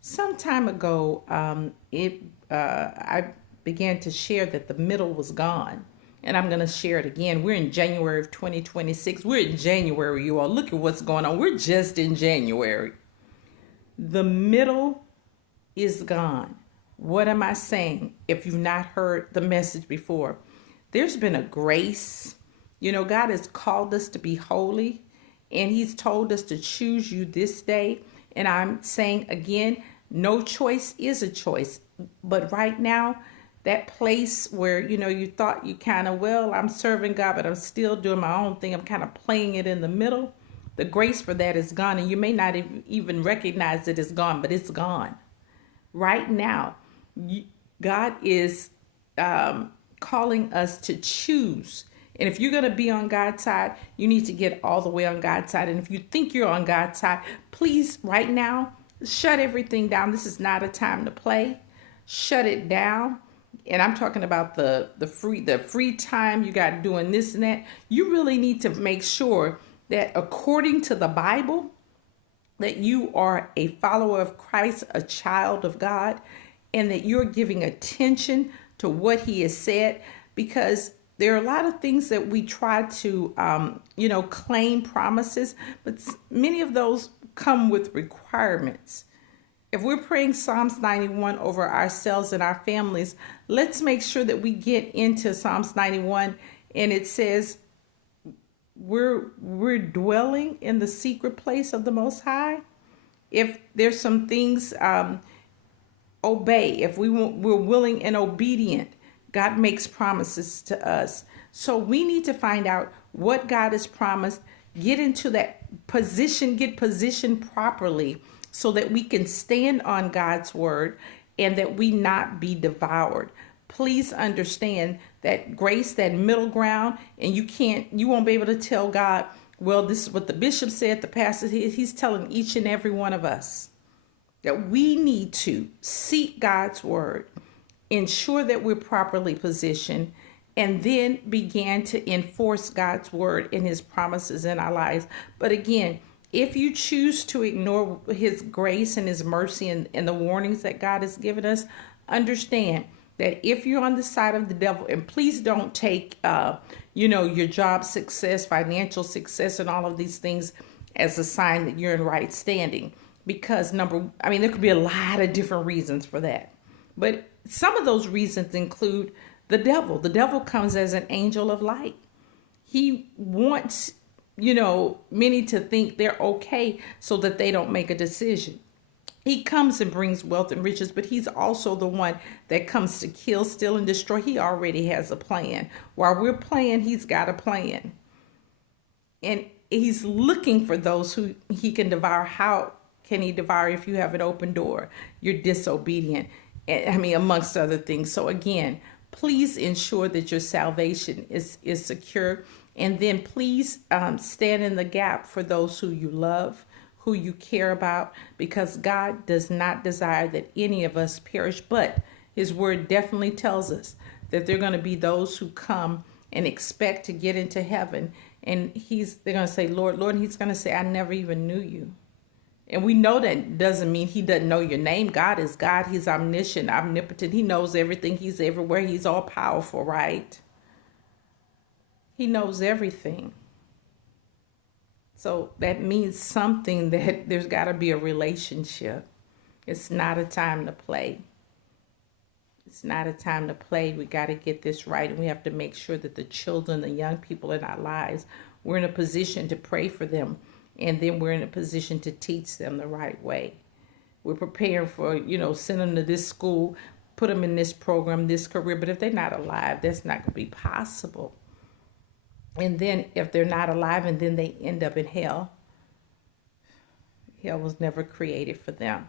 Some time ago, I began to share that the middle was gone. And I'm going to share it again. We're in January of 2026. We're in January, you all. Look at what's going on. We're just in January. The middle is gone. What am I saying? If you've not heard the message before, there's been a grace. You know, God has called us to be holy, and He's told us to choose you this day. And I'm saying again, no choice is a choice. But right now, that place where, you thought you kind of, well, I'm serving God, but I'm still doing my own thing. I'm kind of playing it in the middle. The grace for that is gone. And you may not even recognize that it's gone, but it's gone right now. God is calling us to choose. And if you're going to be on God's side, you need to get all the way on God's side. And if you think you're on God's side, please, right now, shut everything down. This is not a time to play. Shut it down. And I'm talking about the free time you got doing this and that. You really need to make sure that according to the Bible, that you are a follower of Christ, a child of God, and that you're giving attention to what He has said, because there are a lot of things that we try to, claim promises, but many of those come with requirements. If we're praying Psalms 91 over ourselves and our families, let's make sure that we get into Psalms 91, and it says we're dwelling in the secret place of the Most High. If there's some things, obey. If we're willing and obedient, God makes promises to us. So we need to find out what God has promised, get into that position, get positioned properly so that we can stand on God's word and that we not be devoured. Please understand that grace, that middle ground, and you won't be able to tell God, well, this is what the bishop said, the pastor, he's telling each and every one of us that we need to seek God's word, ensure that we're properly positioned, and then begin to enforce God's word and His promises in our lives. But again, if you choose to ignore His grace and His mercy and the warnings that God has given us, understand that if you're on the side of the devil, and please don't take, your job success, financial success, and all of these things as a sign that you're in right standing. Because there could be a lot of different reasons for that. But some of those reasons include the devil. The devil comes as an angel of light. He wants, many to think they're okay so that they don't make a decision. He comes and brings wealth and riches, but he's also the one that comes to kill, steal, and destroy. He already has a plan. While we're playing, he's got a plan. And he's looking for those who he can devour. How can he devour if you have an open door? You're disobedient. Amongst other things. So again, please ensure that your salvation is secure. And then please stand in the gap for those who you love, who you care about, because God does not desire that any of us perish. But His word definitely tells us that there are going to be those who come and expect to get into heaven. And they're going to say, Lord, Lord, and He's going to say, I never even knew you. And we know that doesn't mean He doesn't know your name. God is God. He's omniscient, omnipotent. He knows everything. He's everywhere. He's all powerful, right? He knows everything. So that means something, that there's got to be a relationship. It's not a time to play. It's not a time to play. We got to get this right. And we have to make sure that the children, the young people in our lives, we're in a position to pray for them. And then we're in a position to teach them the right way. We're preparing for, send them to this school, put them in this program, this career. But if they're not alive, that's not going to be possible. And then if they're not alive and then they end up in hell, hell was never created for them.